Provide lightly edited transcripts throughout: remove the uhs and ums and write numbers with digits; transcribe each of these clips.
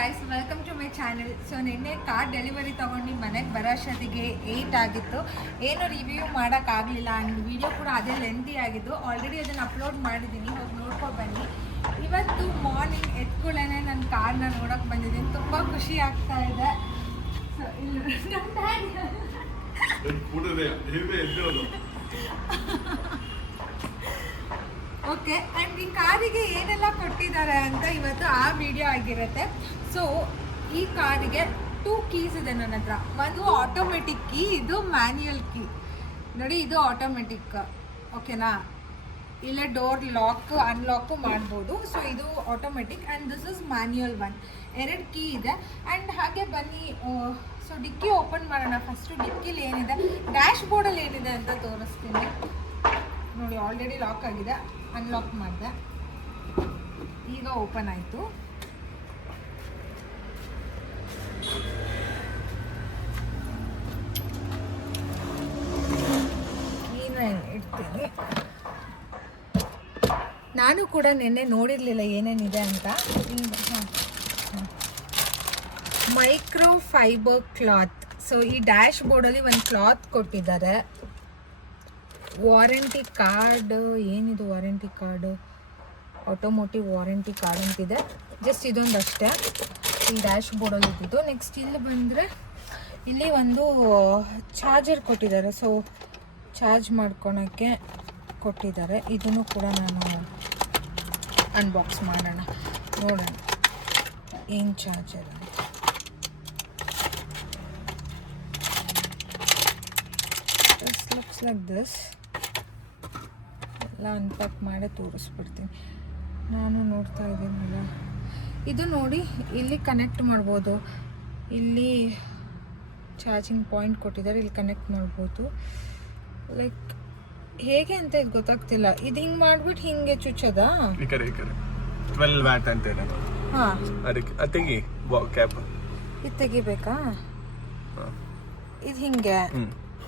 Guys, welcome to my channel. So ನಿನ್ನೆ car delivery ತೊಗೊಂಡು ಮನೆಗೆ ಬರೋ ಅಷ್ಟೊತ್ತಿಗೆ 8 ಆಗಿತ್ತು. ಏನು ರಿವ್ಯೂ ಮಾಡೋಕ್ಕಾಗಲಿಲ್ಲ ಆ್ಯಂಡ್ ವಿಡಿಯೋ ಕೂಡ ಅದೇ ಲೆಂತಿ ಆಗಿದ್ದು. ಆಲ್ರೆಡಿ ಅದನ್ನು ಅಪ್ಲೋಡ್ ಮಾಡಿದ್ದೀನಿ, ಹೋಗಿ ನೋಡ್ಕೊಂಡು ಬನ್ನಿ. ಇವತ್ತು ಮಾರ್ನಿಂಗ್ ಎತ್ಕೊಳ್ಳೇ ನನ್ನ ಕಾರ್ನ ನೋಡೋಕೆ ಬಂದಿದ್ದೀನಿ. ತುಂಬ ಖುಷಿ ಆಗ್ತಾ ಇದೆ. ಸೊ ಇಲ್ಲಿ ಓಕೆ, ಆ್ಯಂಡ್ ಈ ಕಾರಿಗೆ ಏನೆಲ್ಲ ಕೊಟ್ಟಿದ್ದಾರೆ ಅಂತ ಇವತ್ತು ಆ ವಿಡಿಯೋ ಆಗಿರುತ್ತೆ. ಸೊ ಈ ಕಾರಿಗೆ 2 ಕೀಸ್ ಇದೆ ನನ್ನ ಹತ್ರ. ಒಂದು ಆಟೋಮೆಟಿಕ್ ಕೀ, ಇದು ಮ್ಯಾನ್ಯುಯಲ್ ಕೀ. ನೋಡಿ, ಇದು ಆಟೋಮೆಟಿಕ್, ಓಕೆನಾ? ಇಲ್ಲೇ ಡೋರ್ ಲಾಕ್ ಅನ್ಲಾಕು ಮಾಡ್ಬೋದು. ಸೊ ಇದು automatic and this is manual one. 2 key ಇದೆ. ಆ್ಯಂಡ್ ಹಾಗೆ ಬನ್ನಿ, ಸೊ ಡಿಕ್ಕಿ ಓಪನ್ ಮಾಡೋಣ. ಫಸ್ಟು ಡಿಕ್ಕಿಲಿ ಏನಿದೆ, ಡ್ಯಾಶ್ ಬೋರ್ಡಲ್ಲಿ ಏನಿದೆ ಅಂತ ತೋರಿಸ್ತೀನಿ. ನೋಡಿ, ಆಲ್ರೆಡಿ ಲಾಕ್ ಆಗಿದೆ, ಅನ್ಲಾಕ್ ಮಾಡಿದೆ, ಈಗ ಓಪನ್ ಆಯಿತು. ಇಡ್ತೀನಿ. ನಾನು ಕೂಡ ನಿನ್ನೆ ನೋಡಿರಲಿಲ್ಲ ಏನೇನಿದೆ ಅಂತ. Micro fibre cloth. ಸೊ ಈ ಡ್ಯಾಶ್ ಬೋರ್ಡಲ್ಲಿ ಒಂದು ಕ್ಲಾತ್ ಕೊಟ್ಟಿದ್ದಾರೆ. ವಾರಂಟಿ ಕಾರ್ಡ್, ಏನಿದು warranty card? Automotive warranty card ಅಂತಿದೆ. ಜಸ್ಟ್ ಇದೊಂದು ಅಷ್ಟೇ ಈ ಡ್ಯಾಶ್ ಬೋರ್ಡಲ್ಲಿ ಇದ್ದಿದ್ದು. ನೆಕ್ಸ್ಟ್ ಇಲ್ಲಿ ಬಂದರೆ ಇಲ್ಲಿ ಒಂದು ಚಾರ್ಜರ್ ಕೊಟ್ಟಿದ್ದಾರೆ. ಸೊ ಚಾರ್ಜ್ ಮಾಡ್ಕೊಳಕ್ಕೆ ಕೊಟ್ಟಿದ್ದಾರೆ. ಇದನ್ನು ಕೂಡ ನಾನು ಅನ್ಬಾಕ್ಸ್ ಮಾಡೋಣ, ನೋಡೋಣ ಏನು ಚಾರ್ಜರ್ ಅಂತ. This looks like this. ಎಲ್ಲ ಅನ್ಪ್ಯಾಕ್ ಮಾಡಿ ತೋರಿಸ್ಬಿಡ್ತೀನಿ. ನಾನು ನೋಡ್ತಾ ಇದ್ದೀನಲ್ಲ, ಇದು ನೋಡಿ, ಇಲ್ಲಿ ಕನೆಕ್ಟ್ ಮಾಡ್ಬೋದು. ಇಲ್ಲಿ ಚಾರ್ಜಿಂಗ್ ಪಾಯಿಂಟ್ ಕೊಟ್ಟಿದ್ದಾರೆ, ಇಲ್ಲಿ ಕನೆಕ್ಟ್ ಮಾಡ್ಬೋದು. ಲೈಕ್ ಹೇಗೆ ಅಂತ ಇದು ಗೊತ್ತಾಗ್ತಿಲ್ಲ. ಇದು ಹಿಂಗೆ ಮಾಡ್ಬಿಟ್ಟು ಹಿಂಗೆ ಚುಚ್ಚೋದಾ? 12 ವ್ಯಾಟ್ ಅಂತ ಇದೆ. ಹಾಂ, ಅದಕ್ಕೆ ತೆಗಿ ಕ್ಯಾಪ್. ಇದು ತೆಗಿಬೇಕಾ? ಇದು ಹಿಂಗೆ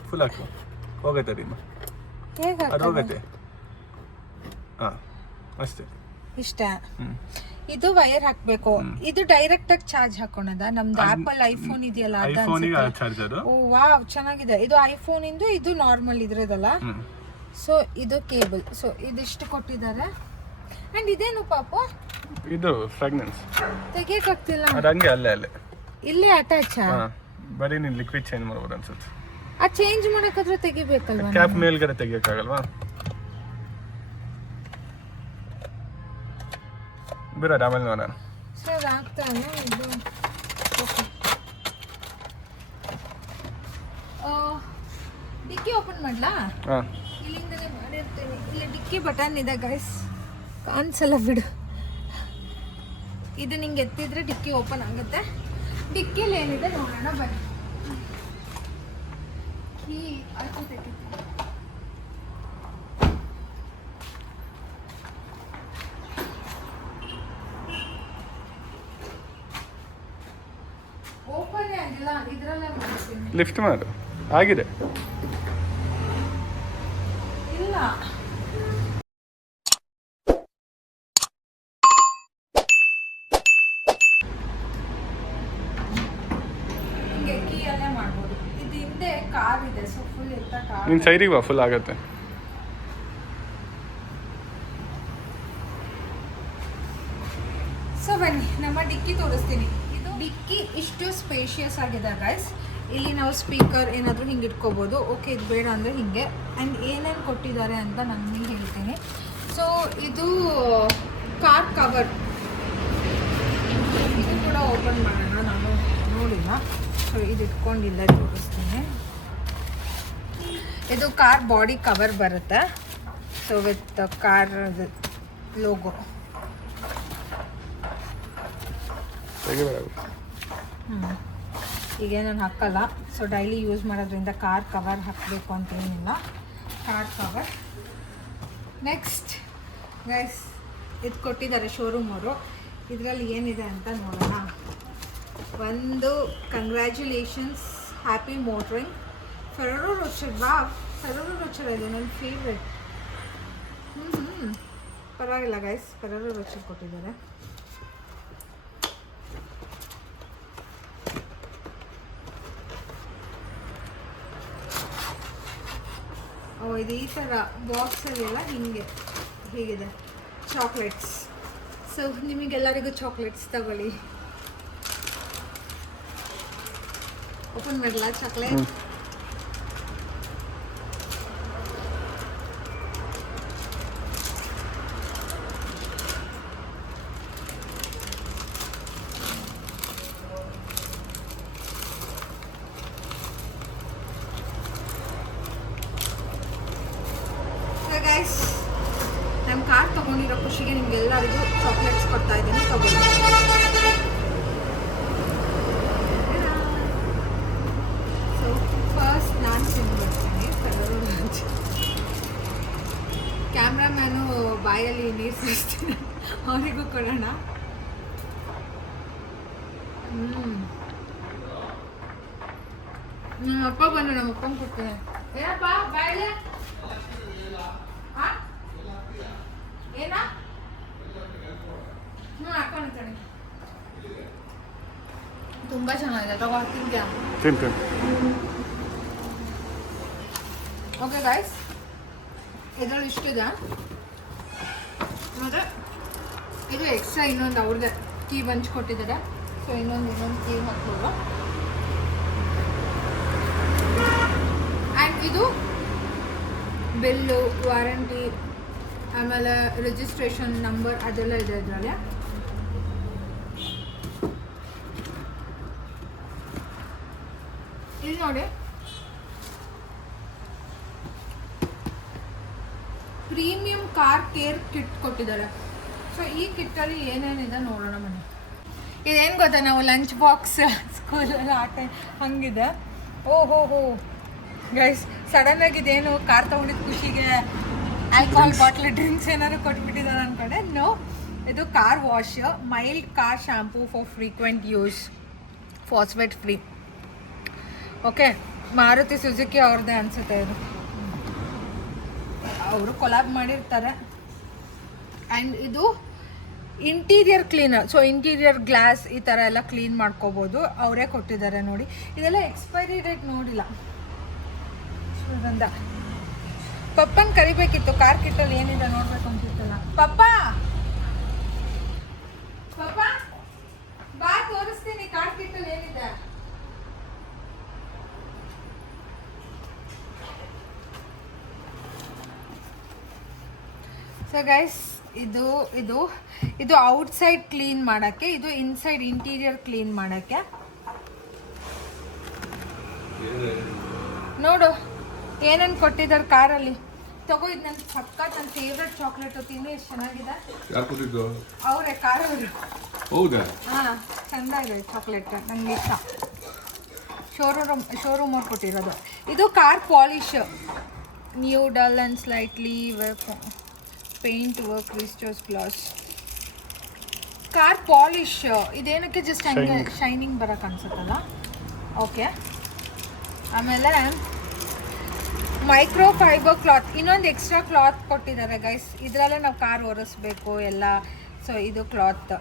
ಫುಲ್ ಹಾಕು, ಹೋಗುತ್ತೆ ಅದು. ಹೇಗೆ ಅದು ಹೋಗುತ್ತೆ. ಹಾಂ, ಅಷ್ಟೇ, ಇಷ್ಟ. ಇದು ವೈರ್ ಹಾಕಬೇಕು. ಇದು ಡೈರೆಕ್ಟ್ ಆಗಿ ಚಾರ್ಜ್ ಹಾಕೋಣದ? ನಮ್ದು ಆಪಲ್ ಐಫೋನ್ ಇದೆಯಲ್ಲ, ಓ ವಾವ್, ಚೆನ್ನಾಗಿದೆ. ಇದು ಐಫೋನ್ ಇಂದು, ಇದು ನಾರ್ಮಲ್ ಇದ್ರದಲ್ಲ. ಸೊ ಇದು ಕೇಬಲ್. ಸೊ ಇದಿಷ್ಟು ಕೊಟ್ಟಿದ್ದಾರೆ. ಅಂಡ್ ಇದೇನು ಪಾಪು? ಇದು ಫ್ರಾಗ್ರೆನ್ಸ್. ತೆಗಿಯಕ್ ಆಗ್ತಿಲ್ಲ. ಅದು ಹಂಗೆ ಅಲ್ಲೇ ಇಲ್ಲೇ ಅಟ್ಯಾಚ್. ಬರೀ ನೀನು ಲಿಕ್ವಿಡ್ ಚೇಂಜ್ ಮಾಡ್ಬೋದು ಅನ್ಸುತ್ತೆ. ಆ ಚೇಂಜ್ ಮಾಡಕ್ಕಾದ್ರೆ ತೆಗಿಬೇಕಲ್ವಾ? ಕ್ಯಾಪ್ ಮೇಲ್ಗಡೆ ತೆಗಿಯಕ್ಕಾಗಲ್ವಾ? ಬಿಡೋದು, ಆಮೇಲೆ ನೋಡೋಣ. ಸರ್ ಆಗ್ತಾನೆ ಇದು. ಡಿಕ್ಕಿ ಓಪನ್ ಮಾಡ್ಲಾ? ಇಲ್ಲಿಂದಲೇ ಮಾಡಿರ್ತೇನೆ. ಇಲ್ಲಿ ಡಿಕ್ಕಿ ಬಟನ್ ಇದೆ ಗೈಸ್, ಕಾಣಿಸಲ್ಲ ಬಿಡು. ಇದು ನಿಂಗೆ ಎತ್ತಿದ್ರೆ ಡಿಕ್ಕಿ ಓಪನ್ ಆಗುತ್ತೆ. ಡಿಕ್ಕಿಲಿ ಏನಿದೆ ನೋಡೋಣ ಬನ್ನಿ. ಕೀ ಆಚೆ ತೆಗಿತೀನಿ. ಓಪನ್ ಆಗಿಲ್ಲ, ಇದರಲ್ಲೇ ಮಾಡ್ತೀನಿ. ಲಿಫ್ಟ್ ಮಾಡು, ಆಗಿದೆ. ಇಲ್ಲ, ಹಿಂಗೆ ಕೀಯಲ್ಲೇ ಮಾಡ್ಬೋದು. ಇದು ಹಿಂದೆ ಕಾರ್ ಇದೆ, ಸೊ ಫುಲ್ ಇರ್ತಾ ಕಾರ್. ನಿನ್ನ ಸೈಡಿಗೆ ಬಾ, ಫುಲ್ ಆಗುತ್ತೆ. ಸೊ ಬನ್ನಿ, ನಮ್ಮ ಡಿಕ್ಕಿ ತೋರಿಸ್ತೀನಿ. ಇದು ಡಿಕ್ಕಿ ಇಷ್ಟು ಸ್ಪೇಷಿಯಸ್ ಆಗಿದೆ ಗೈಸ್. ಇಲ್ಲಿ ನಾವು ಸ್ಪೀಕರ್ ಏನಾದರೂ ಹಿಂಗೆ ಇಟ್ಕೋಬೋದು. ಓಕೆ, ಇದು ಬೇಡ ಅಂದರೆ ಹಿಂಗೆ. ಆ್ಯಂಡ್ ಏನೇನು ಕೊಟ್ಟಿದ್ದಾರೆ ಅಂತ ನಾನು ನಿಮಗೆ ಹೇಳ್ತೀನಿ. ಸೊ ಇದು ಕಾರ್ ಕವರ್, ಇದು ಕೂಡ ಓಪನ್ ಮಾಡೋಣ. ನಾನು ನೋಡಿಲ್ಲ, ಸೊ ಇದು ಇಟ್ಕೊಂಡಿಲ್ಲ, ತೋರಿಸ್ತೀನಿ. ಇದು ಕಾರ್ ಬಾಡಿ ಕವರ್ ಬರುತ್ತೆ. So with car logo. ಈಗ ನಾನು ಹಾಕಲ್ಲ. ಸೊ ಡೈಲಿ ಯೂಸ್ ಮಾಡೋದ್ರಿಂದ ಕಾರ್ ಕವರ್ ಹಾಕಬೇಕು ಅಂತ ಏನಿಲ್ಲ. Car cover. ನೆಕ್ಸ್ಟ್ ಗೈಸ್, ಇದು ಕೊಟ್ಟಿದ್ದಾರೆ ಶೋರೂಮ್ ಅವರು. ಇದರಲ್ಲಿ ಏನಿದೆ ಅಂತ ನೋಡೋಣ. ಒಂದು ಕಂಗ್ರ್ಯಾಚುಲೇಷನ್ಸ್, ಹ್ಯಾಪಿ ಮೋಟ್ರಿಂಗ್, ಫೆರರೋ ರೋಚರ್. ವಾವ್, ಫೆರರೋ ರೋಚರ್ ಇದೆ ನನ್ನ ಫೇವ್ರೆಟ್. ಪರವಾಗಿಲ್ಲ ಗೈಸ್, ಫೆರರೋ ರೋಚರ್ ಕೊಟ್ಟಿದ್ದಾರೆ. ಇದು ಈ ಥರ ಬಾಕ್ಸಲ್ಲೆಲ್ಲ ಹೀಗಿದೆ ಚಾಕ್ಲೇಟ್ಸ್. ಸೊ ನಿಮಗೆಲ್ಲರಿಗೂ ಚಾಕ್ಲೇಟ್ಸ್ ತಗೊಳ್ಳಿ. ಓಪನ್ ಮಾಡಲ್ಲ ಚಾಕ್ಲೇಟ್? ಗೈಸ್, ನಮ್ಮ ಕಾರ್ ತೊಗೊಂಡಿರೋ ಖುಷಿಗೆ ನಿಮ್ಗೆಲ್ಲರಿಗೂ ಚಾಕ್ಲೇಟ್ಸ್ ಕೊಡ್ತಾ ಇದ್ದೀನಿ, ತಗೊಳ್ಳಿ. ಸೊ ಫಸ್ಟ್ ನಾನು ತಿಂದ್ಬಿಡ್ತೀನಿ ಫೆರರೋ ರೋಚರ್. ಕ್ಯಾಮ್ರಾಮ್ಯಾನು ಬಾಯಲ್ಲಿ ನೀರು ಸುರಿಸ್ತೀನಿ, ಅವರಿಗೂ ಕೊಡೋಣ. ನಮ್ಮ ಅಪ್ಪ ಬಂದು ನಮ್ಮ ಅಪ್ಪಂಗೆ ಕೊಡ್ತೇನೆ. ಏನಪ್ಪ ಬಾಯಲ್ಲಿ ಏನ ಹಾಕೊಂಡಿದ್ದಾನೆ. ತುಂಬಾ ಚೆನ್ನಾಗಿದೆ, ತಗೋ ತಿಂದ್ಯಾ? ಓಕೆ ಗೈಸ್, ಇದರಲ್ಲಿ ಇಷ್ಟಿದೆ. ಮತ್ತೆ ಇದು ಎಕ್ಸ್ಟ್ರಾ ಇನ್ನೊಂದು ಅವ್ರಿಗೆ ಕೀ ಬಂಚ್ ಕೊಟ್ಟಿದ್ದಾರೆ. ಸೊ ಇನ್ನೊಂದು ಕೀ ಹಾಕ್ಬೋದು. ಆ್ಯಂಡ್ ಇದು ಬಿಲ್ಲು, ವಾರಂಟಿ, ಆಮೇಲೆ ರಿಜಿಸ್ಟ್ರೇಷನ್ ನಂಬರ್ ಅದೆಲ್ಲ ಇದೆ ಇದರಲ್ಲಿ. ಇಲ್ಲಿ ನೋಡಿ, ಪ್ರೀಮಿಯಂ ಕಾರ್ ಕೇರ್ ಕಿಟ್ ಕೊಟ್ಟಿದ್ದಾರೆ. ಸೊ ಈ ಕಿಟ್ಟಲ್ಲಿ ಏನೇನಿದೆ ನೋಡೋಣ ಬನ್ನಿ. ಇದೇನು ಗೊತ್ತಾ, ನಾವು ಲಂಚ್ ಬಾಕ್ಸ್ ಸ್ಕೂಲಲ್ಲಿ ಹಂಗಿದೆ. ಓಹೋ ಗೈಸ್, ಸಡನ್ನಾಗಿ ಇದೇನು ಕಾರ್ ತೊಗೊಂಡಿದ್ದು ಖುಷಿಗೆ ಆಲ್ಕೋಹಾಲ್ ಬಾಟ್ಲ್ ಡ್ರಿಂಕ್ಸ್ ಏನಾದ್ರು ಕೊಟ್ಬಿಟ್ಟಿದ್ದಾರೆ ಅಂದ್ಕೊಂಡೆ. ನೋ, ಇದು car wash, mild car shampoo for frequent use, phosphate free. Okay, Maruti Suzuki ಅವ್ರದ್ದೇ ಅನಿಸುತ್ತೆ ಇದು. ಅವರು ಕೊಲಾಬ್ ಮಾಡಿರ್ತಾರೆ. ಆ್ಯಂಡ್ ಇದು interior cleaner. So interior glass ಈ ಥರ ಎಲ್ಲ ಕ್ಲೀನ್ ಮಾಡ್ಕೋಬೋದು, ಅವರೇ ಕೊಟ್ಟಿದ್ದಾರೆ ನೋಡಿ. ಇದೆಲ್ಲ ಎಕ್ಸ್ಪೈರಿ ಡೇಟ್ ನೋಡಿಲ್ಲ. ಪಪ್ಪನ್ ಕರಿಬೇಕಿತ್ತು, ಕಾರ್ ಕಿಟ್ಟಲ್ಲಿ ಏನಿದೆ ನೋಡ್ಬೇಕು ಅಂತಿತ್ತಲ್ಲ. ಪಪ್ಪ ಬಾ ತೋರಿಸ್ತೀನಿ ಕಾರ್ ಕಿಟ್ಟಲ್ಲಿ ಏನಿದೆ. ಸೊ ಗೈಸ್, ಇದು ಔಟ್ಸೈಡ್ ಕ್ಲೀನ್ ಮಾಡೋಕ್ಕೆ, ಇದು ಇನ್ಸೈಡ್ ಇಂಟೀರಿಯರ್ ಕ್ಲೀನ್ ಮಾಡೋಕ್ಕೆ. ನೋಡು ಏನೇನು ಕೊಟ್ಟಿದ್ದಾರೆ ಕಾರಲ್ಲಿ. ತಗೋ, ಇದು ನನ್ನ ಸಖತ್ ನನ್ನ ಫೇವ್ರೆಟ್ ಚಾಕ್ಲೇಟು. ತಿನ್ನು, ಎಷ್ಟು ಚೆನ್ನಾಗಿದೆ. ಅವರೇ ಕಾರವರು. ಹೌದಾ? ಹಾಂ, ಚೆಂದ ಇದೆ ಚಾಕ್ಲೇಟ್, ನನಗೆ ಇಷ್ಟ. ಶೋರೂಮ್ ಅವ್ರು ಕೊಟ್ಟಿರೋದು. ಇದು car polish, new dull and slightly paint work restores glass. Car polish ಇದೇನಕ್ಕೆ ಜಸ್ಟ್ ಹಂಗೆ ಶೈನಿಂಗ್ ಬರೋಕ್ಕೆ ಅನ್ಸುತ್ತಲ್ಲ. ಓಕೆ, ಆಮೇಲೆ ಮೈಕ್ರೋ ಫೈಬರ್ ಕ್ಲಾತ್, ಇನ್ನೊಂದು ಎಕ್ಸ್ಟ್ರಾ ಕ್ಲಾತ್ ಕೊಟ್ಟಿದ್ದಾರೆ ಗೈಸ್. ಇದರಲ್ಲೇ ನಾವು ಕಾರ್ ಒರೆಸ್ಬೇಕು ಎಲ್ಲ. ಸೊ ಇದು ಕ್ಲಾತ್,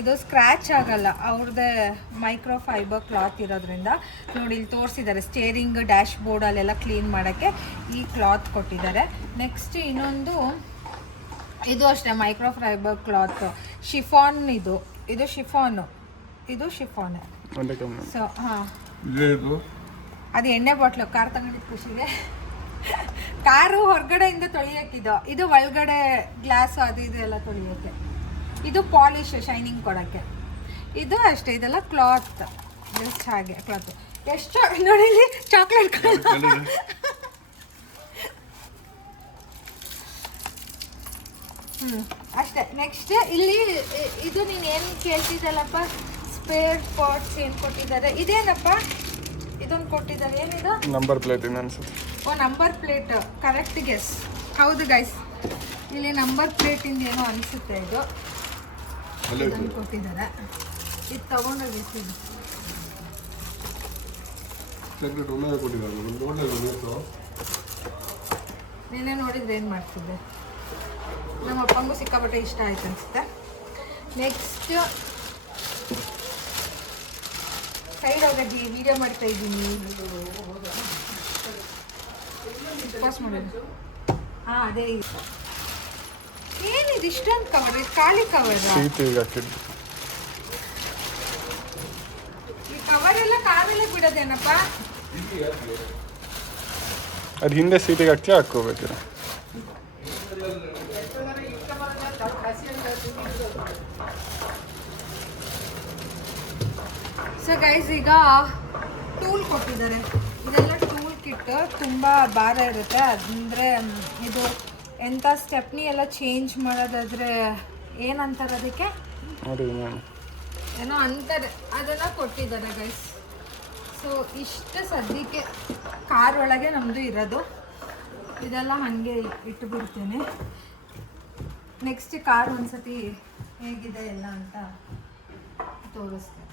ಇದು ಸ್ಕ್ರ್ಯಾಚ್ ಆಗಲ್ಲ, ಅವ್ರದ್ದೇ ಮೈಕ್ರೋ ಫೈಬರ್ ಕ್ಲಾತ್ ಇರೋದ್ರಿಂದ. ನೋಡಿ ಇಲ್ಲಿ ತೋರಿಸಿದ್ದಾರೆ, ಸ್ಟೇರಿಂಗ್ ಡ್ಯಾಶ್ ಬೋರ್ಡಲ್ಲೆಲ್ಲ ಕ್ಲೀನ್ ಮಾಡೋಕ್ಕೆ ಈ ಕ್ಲಾತ್ ಕೊಟ್ಟಿದ್ದಾರೆ. ನೆಕ್ಸ್ಟ್ ಇನ್ನೊಂದು, ಇದು ಅಷ್ಟೇ ಮೈಕ್ರೋ ಫೈಬರ್ ಕ್ಲಾತ್, ಶಿಫಾನ್. ಇದು ಶಿಫಾನು, ಇದು ಶಿಫಾನೆ. ಸೊ ಹಾಂ, ಅದು ಎಣ್ಣೆ ಬಾಟ್ಲು ಕಾರ್ ತಗೊಂಡಿದ್ದು ಖುಷಿಗೆ. ಕಾರು ಹೊರಗಡೆಯಿಂದ ತೊಳಿಯೋಕ್ಕಿದು, ಇದು ಒಳಗಡೆ ಗ್ಲಾಸ್ ಅದು ಇದು ಎಲ್ಲ ತೊಳಿಯೋಕ್ಕೆ. ಇದು ಪಾಲಿಶ್, ಶೈನಿಂಗ್ ಕೊಡೋಕ್ಕೆ. ಇದು ಅಷ್ಟೇ, ಇದೆಲ್ಲ ಕ್ಲಾತ್, ಜಸ್ಟ್ ಹಾಗೆ ಕ್ಲಾತ್. ಎಷ್ಟು ನೋಡಿ ಇಲ್ಲಿ ಚಾಕ್ಲೇಟ್ ಅಷ್ಟೇ. ನೆಕ್ಸ್ಟ್ ಇಲ್ಲಿ ಇದು ನೀನು ಏನು ಕೇಳ್ತಿದ್ದಲ್ಲಪ್ಪ, ಸ್ಪೇರ್ ಪಾರ್ಟ್ಸ್ ಏನು ಕೊಟ್ಟಿದ್ದಾರೆ. ಇದೇನಪ್ಪ, ಇದೊಂದು ಕೊಟ್ಟಿದ್ದಾರೆ, ಏನಿದು? ನಂಬರ್ ಪ್ಲೇಟ್ ಅನ್ಸುತ್ತೆ. ಓ, ನಂಬರ್ ಪ್ಲೇಟ್, ಕರೆಕ್ಟ್ ಗೆಸ್. ಹೌದು ಗೈಸ್, ಇಲ್ಲಿ ನಂಬರ್ ಪ್ಲೇಟಿಂದ ಏನೋ ಅನಿಸುತ್ತೆ. ಇದು ಇದನ್ನು ಕೊಟ್ಟಿದ್ದಾರೆ. ಇದು ತಗೊಂಡೋಗಿ ನೀನೇ ನೋಡಿದ್ರೆ ಏನು ಮಾಡ್ತಿದ್ದೆ. ನಮ್ಮ ಅಪ್ಪಂಗೂ ಸಿಕ್ಕಾಪಟ್ಟೆ ಇಷ್ಟ ಆಯ್ತು ಅನಿಸುತ್ತೆ. ನೆಕ್ಸ್ಟ್ ಸೈಡ್ ಹೋಗಿ ವಿಡಿಯೋ ಮಾಡ್ತಾ ಇದ್ದೀನಿ. ಪಾಸ್ ಮಾಡಿ. ಹಾಂ ಅದೇ ಏನಿದು ಇಷ್ಟೊಂದು ಕವರ್, ಇದು ಖಾಲಿ ಕವರ್. ಸೀಟಿಗೆ ಹಾಕಿದ್ದು ಈ ಕವರ್ ಎಲ್ಲ ಕಾರಲ್ಲೇ ಬಿಡೋದೇನಪ್ಪ? ಅದು ಹಿಂದೆ ಸೀಟಿಗೆ ಹಾಕ್ತಿ ಹಾಕ್ಕೋಬೇಕಿರ. ಸೊ ಗೈಸ್ ಈಗ ಟೂಲ್ ಕೊಟ್ಟಿದ್ದಾರೆ. ಇದೆಲ್ಲ ಟೂಲ್ ಕಿಟ್ ತುಂಬ ಭಾರ ಇರುತ್ತೆ. ಅಂದರೆ ಇದು ಎಂಥ ಸ್ಟೆಪ್ನಿ ಎಲ್ಲ ಚೇಂಜ್ ಮಾಡೋದಾದರೆ ಏನಂತಾರೆ ಅದಕ್ಕೆ, ನೋಡಿ ಏನೋ ಅಂತಾರೆ, ಅದನ್ನು ಕೊಟ್ಟಿದ್ದಾರೆ ಗೈಸ್. ಸೊ ಇಷ್ಟು ಸದ್ಯಕ್ಕೆ ಕಾರ್ ಒಳಗೆ ನಮ್ಮದು ಇರೋದು. ಇದೆಲ್ಲ ಹಾಗೆ ಇಟ್ಟುಬಿಡ್ತೀನಿ. ನೆಕ್ಸ್ಟ್ ಕಾರ್ ಒಂದ್ಸತಿ ಹೇಗಿದೆ ಎಲ್ಲ ಅಂತ ತೋರಿಸ್ತೀನಿ.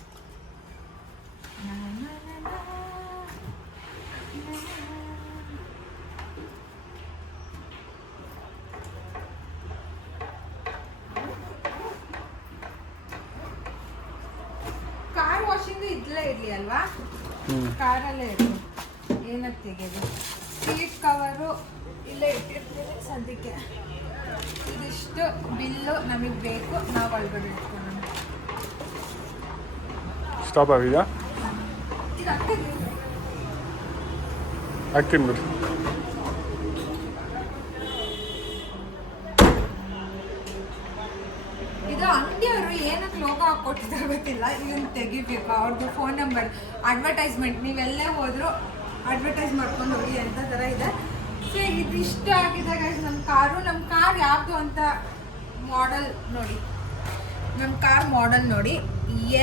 ಕಾರ್ ವಾಷಿಂಗ್ ಇದ್ಲೇ ಇರಲಿ ಅಲ್ವಾ, ಕಾರಲ್ಲೇ ಇರಲಿ. ಏನಕ್ಕೆ ತೆಗೆದು ಸೀಟ್ ಕವರು ಇಲ್ಲೇ ಇಟ್ಟಿರ್ತೀನಿ ಸದ್ಯಕ್ಕೆ. ಇದಿಷ್ಟು ಬಿಲ್ಲು ನಮಗೆ ಬೇಕು, ನಾವು ಒಳಗಡೆ ಇಟ್ಕೊಳ್ಳೋಣ. ಸ್ಟಾಪ್ ಆಗಿದೆಯಾ? ಇದು ಆಗ್ತದೆ. ಹಾಕ್ತೀನಿ ಬಿಡಿ. ಇದು ಅಂಗಡಿಯವರು ಏನಕ್ಕೆ ಲೋಗೋ ಹಾಕೊಟ್ಟಿದ್ದಾರೆ ಗೊತ್ತಿಲ್ಲ. ಇದನ್ನು ತೆಗಿಬೇಕು. ಅವ್ರದ್ದು ಫೋನ್ ನಂಬರ್, ಅಡ್ವರ್ಟೈಸ್ಮೆಂಟ್, ನೀವೆಲ್ಲೇ ಹೋದ್ರು ಅಡ್ವರ್ಟೈಸ್ ಮಾಡ್ಕೊಂಡು ಹೋಗಿ ಎಂಥ ಥರ ಇದೆ. ಸೊ ಇದಿಷ್ಟ ಆಗಿದೆ ಗೈಸ್ ನಮ್ಮ ಕಾರು. ನಮ್ಮ ಕಾರ್ ಯಾವುದು ಅಂತ ಮಾಡೆಲ್ ನೋಡಿ, ನಮ್ಮ ಕಾರ್ ಮಾಡೆಲ್ ನೋಡಿ,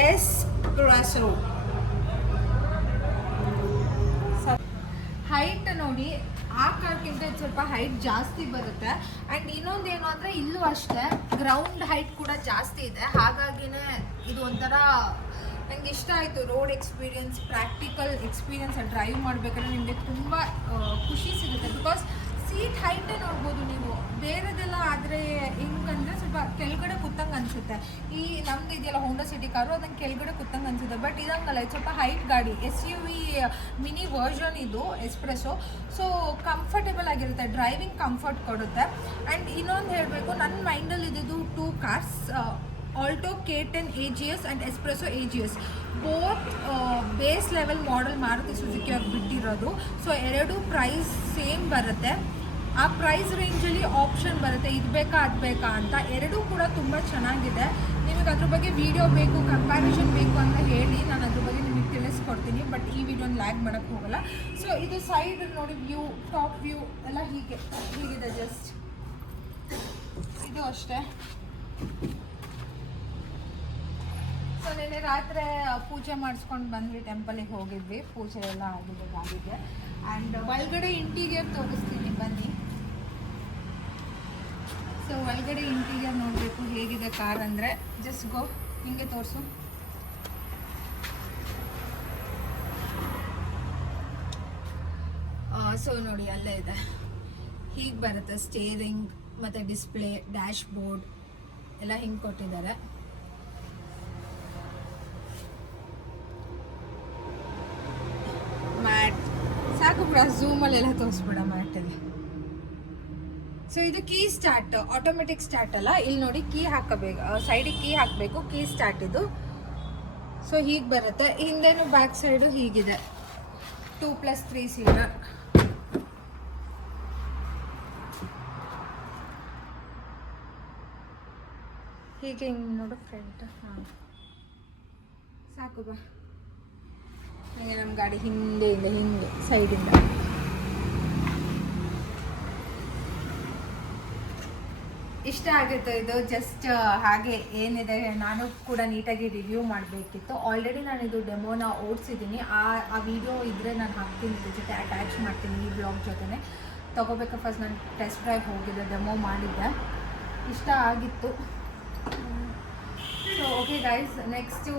ಎಸ್ಪ್ರೆಸೋ. ಹೈಟ್ ನೋಡಿ, ಆ ಕಾರ್ಗಿಂತ ಇದು ಸ್ವಲ್ಪ ಹೈಟ್ ಜಾಸ್ತಿ ಬರುತ್ತೆ. ಆ್ಯಂಡ್ ಇನ್ನೊಂದೇನು ಅಂದರೆ ಇಲ್ಲೂ ಅಷ್ಟೇ ಗ್ರೌಂಡ್ ಹೈಟ್ ಕೂಡ ಜಾಸ್ತಿ ಇದೆ. ಹಾಗಾಗಿನೇ ಇದು ಒಂಥರ ನನಗೆ ಇಷ್ಟ ಆಯಿತು. Road experience, practical experience drive ಮಾಡಬೇಕಾದ್ರೆ ನಿಮಗೆ ತುಂಬ ಖುಷಿ ಸಿಗುತ್ತೆ. ಬಿಕಾಸ್ ಸೀಟ್ ಹೈಟೇ ನೋಡ್ಬೋದು ನೀವು. ಬೇರೆದೆಲ್ಲ ಆದರೆ ಹೆಂಗಂದರೆ ಸ್ವಲ್ಪ ಕೆಳಗಡೆ ಕೂತಂಗೆ ಅನಿಸುತ್ತೆ. ಈ ನಮ್ದು ಇದೆಯಲ್ಲ ಹೋಂಡಾ ಸಿಟಿ ಕಾರು, ಅದನ್ನು ಕೆಳಗಡೆ ಕೂತಂಗೆ ಅನಿಸುತ್ತೆ. ಬಟ್ ಇದಂಗಲ್ಲ, ಇದು ಸ್ವಲ್ಪ ಹೈಟ್ ಗಾಡಿ, SUV ಮಿನಿ ವರ್ಷನ್ ಇದು ಎಸ್ಪ್ರೆಸೋ. ಸೊ ಕಂಫರ್ಟೇಬಲ್ ಆಗಿರುತ್ತೆ, ಡ್ರೈವಿಂಗ್ ಕಂಫರ್ಟ್ ಕೊಡುತ್ತೆ. ಆ್ಯಂಡ್ ಇನ್ನೊಂದು ಹೇಳಬೇಕು, ನನ್ನ ಮೈಂಡಲ್ಲಿ ಇದ್ದಿದ್ದು 2 cars, Alto K10 AGS and espresso AGS. Both base level model Maruti Suzuki ಅವ್ರು ಬಿಟ್ಟಿರೋದು. ಸೊ ಎರಡು ಪ್ರೈಸ್ ಸೇಮ್ ಬರುತ್ತೆ. ಆ ಪ್ರೈಸ್ ರೇಂಜಲ್ಲಿ ಆಪ್ಷನ್ ಬರುತ್ತೆ, ಇದು ಬೇಕಾ ಅದು ಬೇಕಾ ಅಂತ. ಎರಡೂ ಕೂಡ ತುಂಬ ಚೆನ್ನಾಗಿದೆ. ನಿಮಗೆ ಅದ್ರ ಬಗ್ಗೆ ವಿಡಿಯೋ ಬೇಕು, ಕಂಪ್ಯಾರಿಸನ್ ಬೇಕು ಅಂತ ಹೇಳಿ ನಾನು ಅದ್ರ ಬಗ್ಗೆ ನಿಮಗೆ ತಿಳಿಸ್ಕೊಡ್ತೀನಿ. ಬಟ್ ಈ ವಿಡಿಯೋನ ಲ್ಯಾಗ್ ಮಾಡೋಕ್ಕೆ ಹೋಗಲ್ಲ. ಸೊ ಇದು ಸೈಡ್ ನೋಡಿ, ವ್ಯೂ, ಟಾಪ್ ವ್ಯೂ ಎಲ್ಲ ಹೀಗಿದೆ ಜಸ್ಟ್. ಇದು ಅಷ್ಟೇ. ಸೊ ನೆನ್ನೆ ರಾತ್ರಿ ಪೂಜೆ ಮಾಡಿಸ್ಕೊಂಡು ಬಂದ್ವಿ, ಟೆಂಪಲಿಗೆ ಹೋಗಿದ್ವಿ. ಪೂಜೆ ಎಲ್ಲ ಆಗಿದೆ ಗಾಡಿಗೆ. ಆ್ಯಂಡ್ ಒಳಗಡೆ ಇಂಟೀರಿಯರ್ ತೋರಿಸ್ತೀನಿ ಬನ್ನಿ. ಸೊ ಒಳಗಡೆ ಇಂಟೀರಿಯರ್ ನೋಡಬೇಕು ಹೇಗಿದೆ ಕಾರ್ ಅಂದರೆ, ಜಸ್ಟ್ ಗೋ, ಹಿಂಗೆ ತೋರಿಸು. ಸೊ ನೋಡಿ ಅಲ್ಲೇ ಇದೆ. ಹೀಗೆ ಬರುತ್ತೆ ಸ್ಟೇರಿಂಗ್ ಮತ್ತು ಡಿಸ್ಪ್ಲೇ, ಡ್ಯಾಶ್ ಬೋರ್ಡ್ ಎಲ್ಲ ಹಿಂಗೆ ಕೊಟ್ಟಿದ್ದಾರೆ. ಮ್ಯಾಟ್ ಸಾಕು ಬಿಡ, ಝೂಮಲ್ಲೆಲ್ಲ ತೋರಿಸ್ಬಿಡ ಮ್ಯಾಟಲ್ಲಿ. ಸೊ ಇದು ಕೀ ಸ್ಟಾರ್ಟ್, ಆಟೋಮೆಟಿಕ್ ಸ್ಟಾರ್ಟ್ ಅಲ್ಲ. ಇಲ್ಲಿ ನೋಡಿ ಕೀ ಹಾಕಬೇಕು, ಸೈಡಿಗೆ ಕೀ ಹಾಕಬೇಕು, ಕೀ ಸ್ಟಾರ್ಟ್ ಇದು. ಸೊ ಹೀಗೆ ಬರುತ್ತೆ. ಹಿಂದೆನೂ ಬ್ಯಾಕ್ ಸೈಡು ಹೀಗಿದೆ, 2+3 ಸೀಟರ್. ಹೀಗೆ ಹಿಂಗೆ ನೋಡು ಫ್ರಂಟ್. ಹಾಂ ಸಾಕು ಬಾ. ಹಾಗೆ ನಮ್ಮ ಗಾಡಿ ಹಿಂದೆ ಸೈಡಿಂದ. ಇಷ್ಟ ಆಗುತ್ತೆ ಇದು. ಜಸ್ಟ್ ಹಾಗೆ ಏನಿದೆ, ನಾನು ಕೂಡ ನೀಟಾಗಿ ರಿವ್ಯೂ ಮಾಡಬೇಕಿತ್ತು. ಆಲ್ರೆಡಿ ನಾನು ಇದು ಡೆಮೋನ ಓಡಿಸಿದ್ದೀನಿ. ಆ ವಿಡಿಯೋ ಇದ್ದರೆ ನಾನು ಹಾಕ್ತೀನಿ, ಇದ್ರ ಜೊತೆ ಅಟ್ಯಾಚ್ ಮಾಡ್ತೀನಿ ಈ ಬ್ಲಾಗ್ ಜೊತೆ. ತೊಗೋಬೇಕಾ ಫಸ್ಟ್ ನಾನು ಟೆಸ್ಟ್ ಡ್ರೈವ್ ಹೋಗಿದ್ದೆ, ಡೆಮೋ ಮಾಡಿದ್ದೆ, ಇಷ್ಟ ಆಗಿತ್ತು. So okay guys, next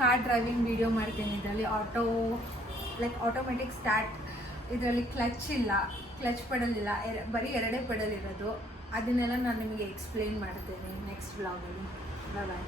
car driving video ಮಾಡ್ತೀನಿ. ಇದರಲ್ಲಿ ಆಟೋಮೆಟಿಕ್ ಸ್ಟಾರ್ಟ್, ಇದರಲ್ಲಿ ಕ್ಲಚ್ ಇಲ್ಲ, ಕ್ಲಚ್ ಪೆಡಲ್ ಇಲ್ಲ, ಬರೀ 2 ಪೆಡಲ್ ಇರೋದು. ಅದನ್ನೆಲ್ಲ ನಾನು ನಿಮಗೆ ಎಕ್ಸ್ಪ್ಲೇನ್ ಮಾಡ್ತೇನೆ ನೆಕ್ಸ್ಟ್ ವ್ಲಾಗಲ್ಲಿ. ಬಾಯ್.